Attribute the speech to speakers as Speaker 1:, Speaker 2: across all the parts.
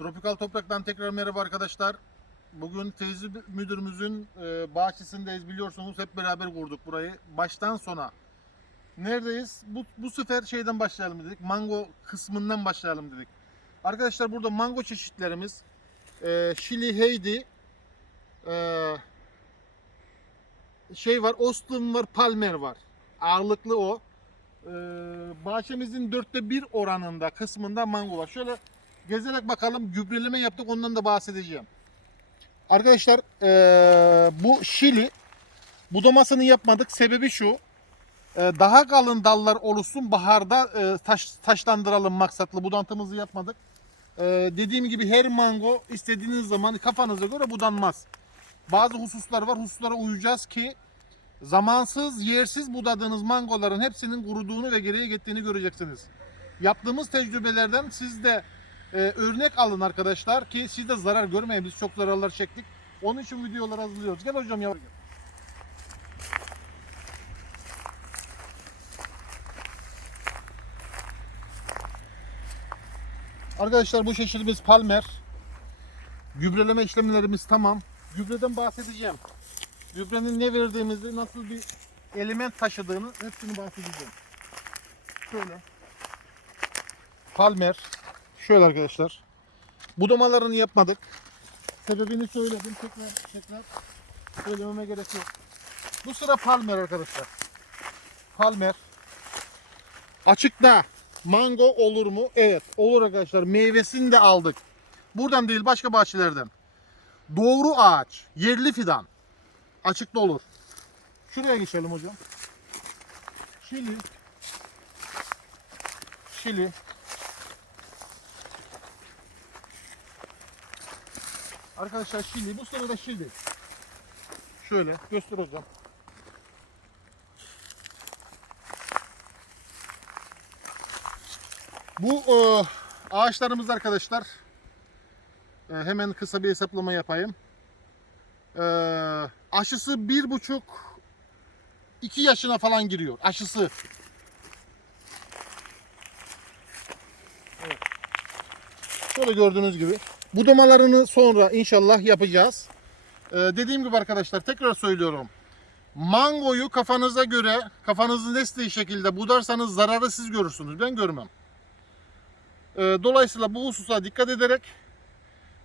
Speaker 1: Tropikal Toprak'tan tekrar merhaba arkadaşlar. Bugün teyze müdürümüzün e, bahçesindeyiz biliyorsunuz. Hep beraber kurduk burayı. Baştan sona. Neredeyiz? Bu, bu sefer şeyden başlayalım dedik. Mango kısmından başlayalım dedik. Arkadaşlar burada mango çeşitlerimiz e, Şili Heidi e, şey var, Austin var, Palmer var. Ağırlıklı o. Bahçemizin dörtte bir oranında kısmında mango var. Şöyle gezerek bakalım gübreleme yaptık ondan da bahsedeceğim. Arkadaşlar eee, bu Şili budamasını yapmadık. Sebebi şu. eee, daha kalın dallar oluşsun baharda eee, taş, taşlandıralım maksatlı budantımızı yapmadık. Eee, dediğim gibi her mango istediğiniz zaman kafanıza göre budanmaz. Bazı hususlar var. Hususlara uyacağız ki zamansız, yersiz budadığınız mangoların hepsinin kuruduğunu ve geriye gittiğini göreceksiniz. Yaptığımız tecrübelerden siz de e, örnek alın arkadaşlar ki siz de zarar görmeyin. Biz çok zararlar çektik. Onun için videolar hazırlıyoruz. Gel hocam yavrum. Arkadaşlar bu çeşidimiz palmer. Gübreleme işlemlerimiz tamam. Gübreden bahsedeceğim. Gübrenin ne verdiğimizi, nasıl bir element taşıdığını hepsini bahsedeceğim. Şöyle. Palmer. Şöyle arkadaşlar. Budamalarını yapmadık. Sebebini söyledim. Tekrar tekrar söylememe gerek yok. Bu sıra palmer arkadaşlar. Palmer. Açıkta mango olur mu? Evet olur arkadaşlar. Meyvesini de aldık. Buradan değil başka bahçelerden. Doğru ağaç. Yerli fidan. Açıkta olur. Şuraya geçelim hocam. Şili. Şili. Arkadaşlar Şili. Bu sırada Şili. Şöyle göster hocam. Bu e, ağaçlarımız arkadaşlar e, hemen kısa bir hesaplama yapayım. E, aşısı bir buçuk iki yaşına falan giriyor. Aşısı. Şöyle gördüğünüz gibi. Budamalarını sonra inşallah yapacağız. Ee, dediğim gibi arkadaşlar tekrar söylüyorum. Mangoyu kafanıza göre, kafanızın estiği şekilde budarsanız zararı siz görürsünüz. Ben görmem. Ee, dolayısıyla bu hususa dikkat ederek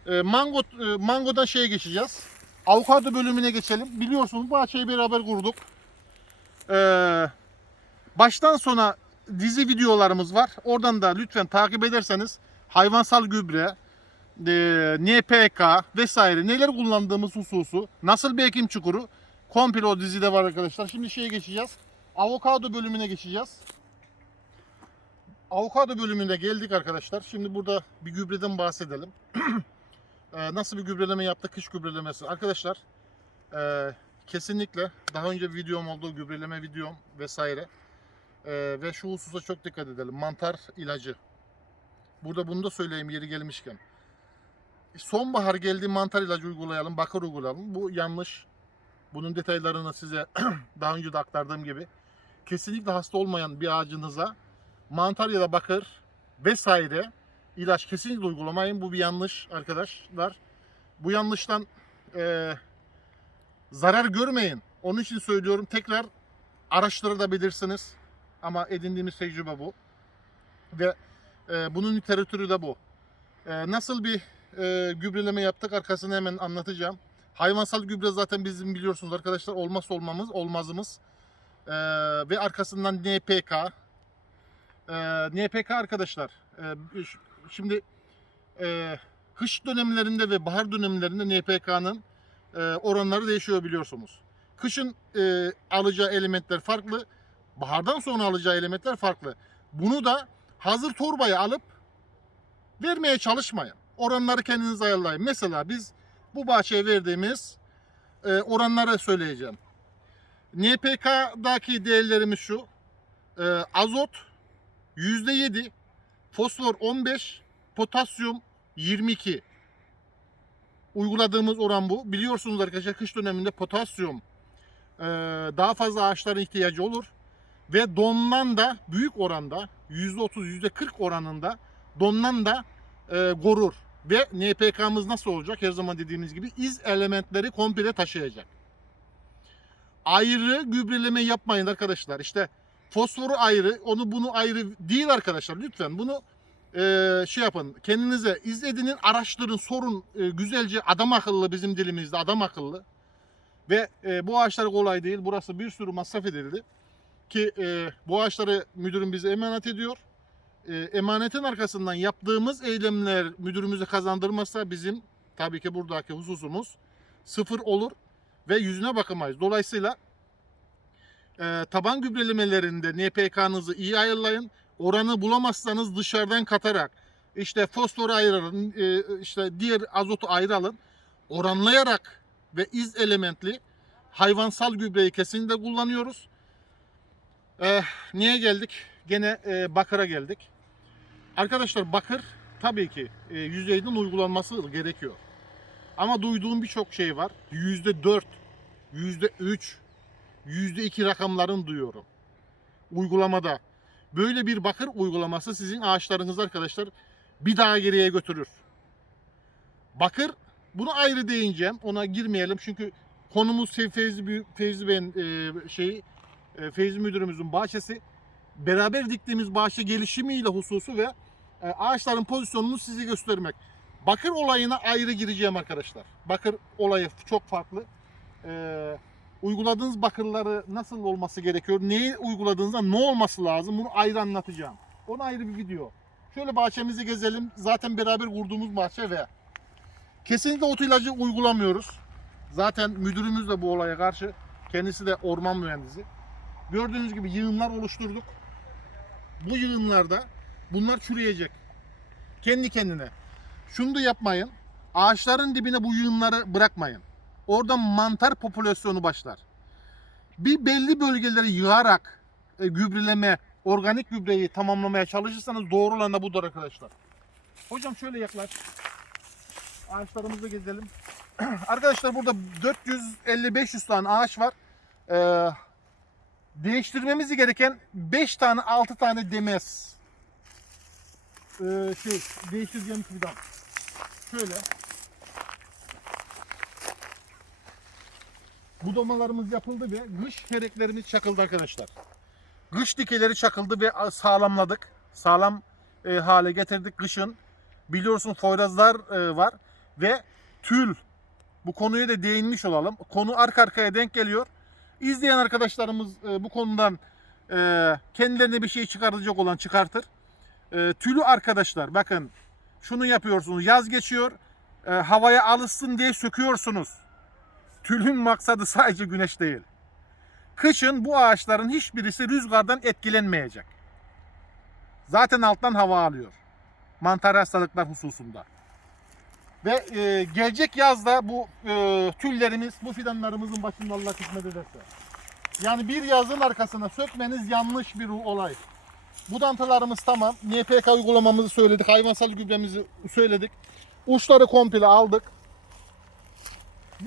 Speaker 1: e, mango e, mangodan şeye geçeceğiz. Avokado bölümüne geçelim. Biliyorsunuz bahçeyi beraber kurduk. Ee, baştan sona dizi videolarımız var. Oradan da lütfen takip ederseniz hayvansal gübre, e, NPK vesaire neler kullandığımız hususu, nasıl bir ekim çukuru komple o dizide var arkadaşlar. Şimdi şeye geçeceğiz. Avokado bölümüne geçeceğiz. Avokado bölümünde geldik arkadaşlar. Şimdi burada bir gübreden bahsedelim. Ee, nasıl bir gübreleme yaptık? Kış gübrelemesi. Arkadaşlar e, kesinlikle daha önce bir videom oldu. Gübreleme videom vesaire. Ee, ve şu hususa çok dikkat edelim. Mantar ilacı. Burada bunu da söyleyeyim yeri gelmişken. Sonbahar geldi mantar ilacı uygulayalım, bakır uygulayalım. Bu yanlış. Bunun detaylarını size daha önce de aktardığım gibi kesinlikle hasta olmayan bir ağacınıza mantar ya da bakır vesaire ilaç kesinlikle uygulamayın. Bu bir yanlış arkadaşlar. Bu yanlıştan eee, zarar görmeyin. Onun için söylüyorum tekrar araştırabilirsiniz. Ama edindiğimiz tecrübe bu. Ve e, bunun literatürü de bu. E, nasıl bir e, gübreleme yaptık arkasını hemen anlatacağım. Hayvansal gübre zaten bizim biliyorsunuz arkadaşlar olmazsa olmamız, olmazımız. E, ve arkasından NPK. E, NPK arkadaşlar. E, şimdi e, kış dönemlerinde ve bahar dönemlerinde NPK'nın e, oranları değişiyor biliyorsunuz. Kışın e, alacağı elementler farklı. Bahardan sonra alacağı elementler farklı. Bunu da hazır torbayı alıp vermeye çalışmayın. Oranları kendiniz ayarlayın. Mesela biz bu bahçeye verdiğimiz e, oranları söyleyeceğim. NPK'daki değerlerimiz şu. E, azot %7, fosfor 15, potasyum 22. Uyguladığımız oran bu. Biliyorsunuz arkadaşlar kış döneminde potasyum e, daha fazla ağaçların ihtiyacı olur. Ve dondan da büyük oranda %30, %40 oranında dondan da e, korur. Ve NPK'mız nasıl olacak? Her zaman dediğimiz gibi iz elementleri komple taşıyacak. Ayrı gübreleme yapmayın arkadaşlar. İşte fosforu ayrı, onu bunu ayrı değil arkadaşlar. Lütfen bunu e, şey yapın. Kendinize iz edinin, araştırın, sorun. E, güzelce adam akıllı bizim dilimizde adam akıllı. Ve e, bu ağaçlar kolay değil. Burası bir sürü masraf edildi. Ki e, bu ağaçları müdürüm bize emanet ediyor. E, emanetin arkasından yaptığımız eylemler müdürümüze kazandırmazsa bizim tabii ki buradaki hususumuz sıfır olur ve yüzüne bakamayız. Dolayısıyla e, taban gübrelemelerinde NPK'nızı iyi ayarlayın. Oranı bulamazsanız dışarıdan katarak işte fosforu ayırın, e, işte diğer azotu ayrı alın. Oranlayarak ve iz elementli hayvansal gübreyi kesinlikle kullanıyoruz. Eh, niye geldik? Gene e, bakıra geldik. Arkadaşlar bakır tabii ki e, yüzeyden uygulanması gerekiyor. Ama duyduğum birçok şey var. Yüzde dört, yüzde üç, yüzde iki rakamların duyuyorum. Uygulamada. Böyle bir bakır uygulaması sizin ağaçlarınızı arkadaşlar bir daha geriye götürür. Bakır bunu ayrı değineceğim. Ona girmeyelim çünkü konumuz Sev- Fevzi, Fevzi Bey'in e, şeyi e, Fevzi Müdürümüzün bahçesi. Beraber diktiğimiz bahçe gelişimiyle hususu ve e, ağaçların pozisyonunu size göstermek. Bakır olayına ayrı gireceğim arkadaşlar. Bakır olayı çok farklı. E, uyguladığınız bakırları nasıl olması gerekiyor? Neyi uyguladığınızda ne olması lazım? Bunu ayrı anlatacağım. Ona ayrı bir video. Şöyle bahçemizi gezelim. Zaten beraber kurduğumuz bahçe ve kesinlikle ot ilacı uygulamıyoruz. Zaten müdürümüz de bu olaya karşı. Kendisi de orman mühendisi. Gördüğünüz gibi yığınlar oluşturduk. Bu yığınlarda bunlar çürüyecek. Kendi kendine. Şunu da yapmayın. Ağaçların dibine bu yığınları bırakmayın. Oradan mantar popülasyonu başlar. Bir belli bölgeleri yığarak e, gübreleme, organik gübreyi tamamlamaya çalışırsanız doğru olan da budur arkadaşlar. Hocam şöyle yaklaş. Ağaçlarımızı gezelim. arkadaşlar burada 450-500 tane ağaç var. Ee, değiştirmemiz gereken 5 tane 6 tane demez. Ee, şey değiştireceğimiz fidan. Şöyle. Budamalarımız yapıldı ve kış kereklerimiz çakıldı arkadaşlar. Kış dikeleri çakıldı ve sağlamladık. Sağlam e, hale getirdik kışın. Biliyorsun foyrazlar e, var ve tül. Bu konuya da değinmiş olalım. Konu arka arkaya denk geliyor. İzleyen arkadaşlarımız e, bu konudan e, kendilerine bir şey çıkartacak olan çıkartır. E, tülü arkadaşlar bakın şunu yapıyorsunuz. Yaz geçiyor. e, havaya alışsın diye söküyorsunuz. Tülün maksadı sadece güneş değil. Kışın bu ağaçların hiçbirisi rüzgardan etkilenmeyecek. Zaten alttan hava alıyor. Mantar hastalıklar hususunda. Ve e, gelecek yazda bu e, tüllerimiz, bu fidanlarımızın başında Allah kısmet ederse. Yani bir yazın arkasına sökmeniz yanlış bir olay. Budantılarımız tamam. NPK uygulamamızı söyledik. Hayvansal gübremizi söyledik. Uçları komple aldık.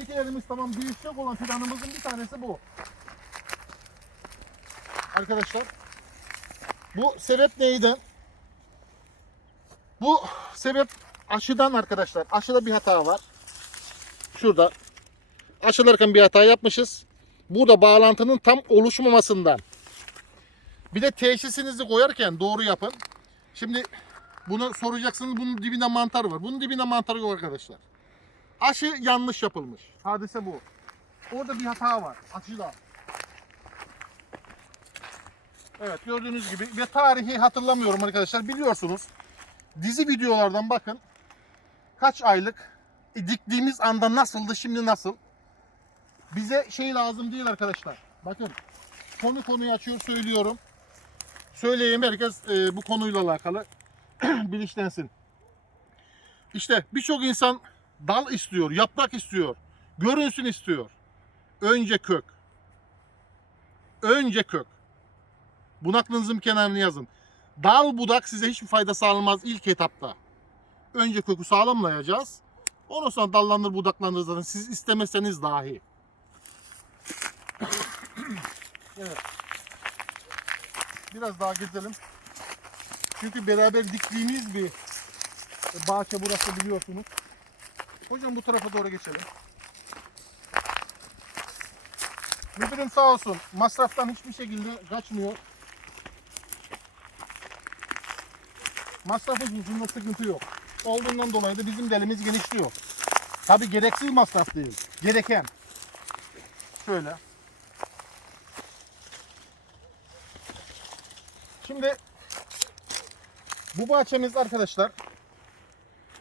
Speaker 1: Dikelerimiz tamam. Büyüyecek olan fidanımızın bir tanesi bu. Arkadaşlar. Bu sebep neydi? Bu sebep aşıdan arkadaşlar. Aşıda bir hata var. Şurada. Aşılarken bir hata yapmışız. Burada bağlantının tam oluşmamasından. Bir de teşhisinizi koyarken doğru yapın. Şimdi bunu soracaksınız. Bunun dibinde mantar var. Bunun dibinde mantar yok arkadaşlar. Aşı yanlış yapılmış. Hadise bu. Orada bir hata var. Aşıda. Evet gördüğünüz gibi ve tarihi hatırlamıyorum arkadaşlar. Biliyorsunuz. Dizi videolardan bakın. Kaç aylık e, diktiğimiz anda nasıldı şimdi nasıl? Bize şey lazım değil arkadaşlar. Bakın konu konuyu açıyor söylüyorum. Söyleyeyim herkes e, bu konuyla alakalı bilinçlensin. İşte birçok insan dal istiyor, yaprak istiyor, görünsün istiyor. Önce kök. Önce kök. Bunu aklınızın kenarına yazın. Dal budak size hiçbir fayda sağlamaz ilk etapta. Önce kökü sağlamlayacağız. Ondan sonra dallanır budaklanır zaten siz istemeseniz dahi. evet. Biraz daha gezelim. Çünkü beraber diktiğimiz bir Bahçe burası biliyorsunuz. Hocam bu tarafa doğru geçelim. Müdürüm sağ olsun. Masraftan hiçbir şekilde kaçmıyor. Masraf hususunda sıkıntı yok. Olduğundan dolayı da bizim de elimiz genişliyor. Tabi gereksiz masraf değil. Gereken. Şöyle. Şimdi bu bahçemiz arkadaşlar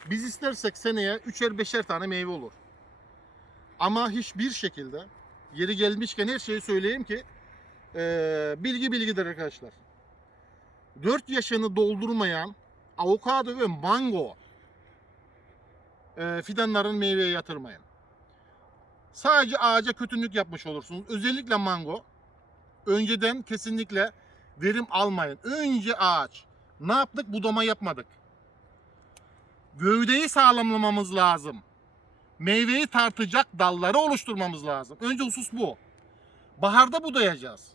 Speaker 1: biz istersek seneye üçer beşer tane meyve olur. Ama hiçbir şekilde yeri gelmişken her şeyi söyleyeyim ki eee, bilgi bilgidir arkadaşlar. 4 yaşını doldurmayan avokado ve mango eee, fidanların meyveye yatırmayın. Sadece ağaca kötülük yapmış olursunuz. Özellikle mango. Önceden kesinlikle verim almayın. Önce ağaç. Ne yaptık? Budama yapmadık. Gövdeyi sağlamlamamız lazım. Meyveyi tartacak dalları oluşturmamız lazım. Önce husus bu. Baharda budayacağız.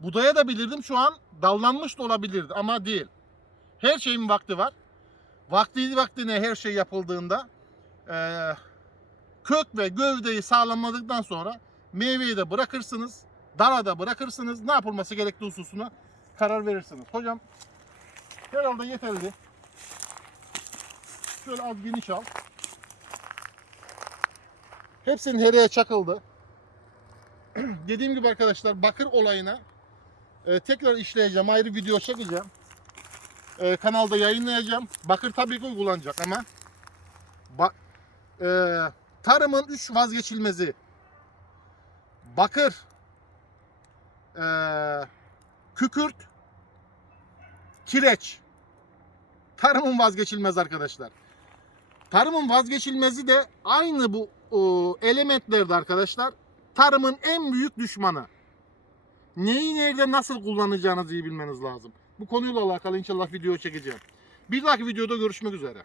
Speaker 1: Budaya da bilirdim şu an dallanmış da olabilirdi ama değil. Her şeyin vakti var. Vakti vaktine her şey yapıldığında eee, kök ve gövdeyi sağlamladıktan sonra meyveyi de bırakırsınız. Dala da bırakırsınız. Ne yapılması gerektiği hususuna karar verirsiniz. Hocam herhalde yeterli. Şöyle az geniş al. Hepsinin hereye çakıldı. Dediğim gibi arkadaşlar bakır olayına e, tekrar işleyeceğim. Ayrı video çekeceğim. E, kanalda yayınlayacağım. Bakır tabii ki uygulanacak ama ba- e, tarımın üç vazgeçilmezi. Bakır, e, kükürt, kireç. Tarımın vazgeçilmez arkadaşlar. Tarımın vazgeçilmezi de aynı bu o, elementlerde arkadaşlar. Tarımın en büyük düşmanı. Neyi nerede nasıl kullanacağınızı iyi bilmeniz lazım. Bu konuyla alakalı inşallah video çekeceğim. Bir dahaki videoda görüşmek üzere.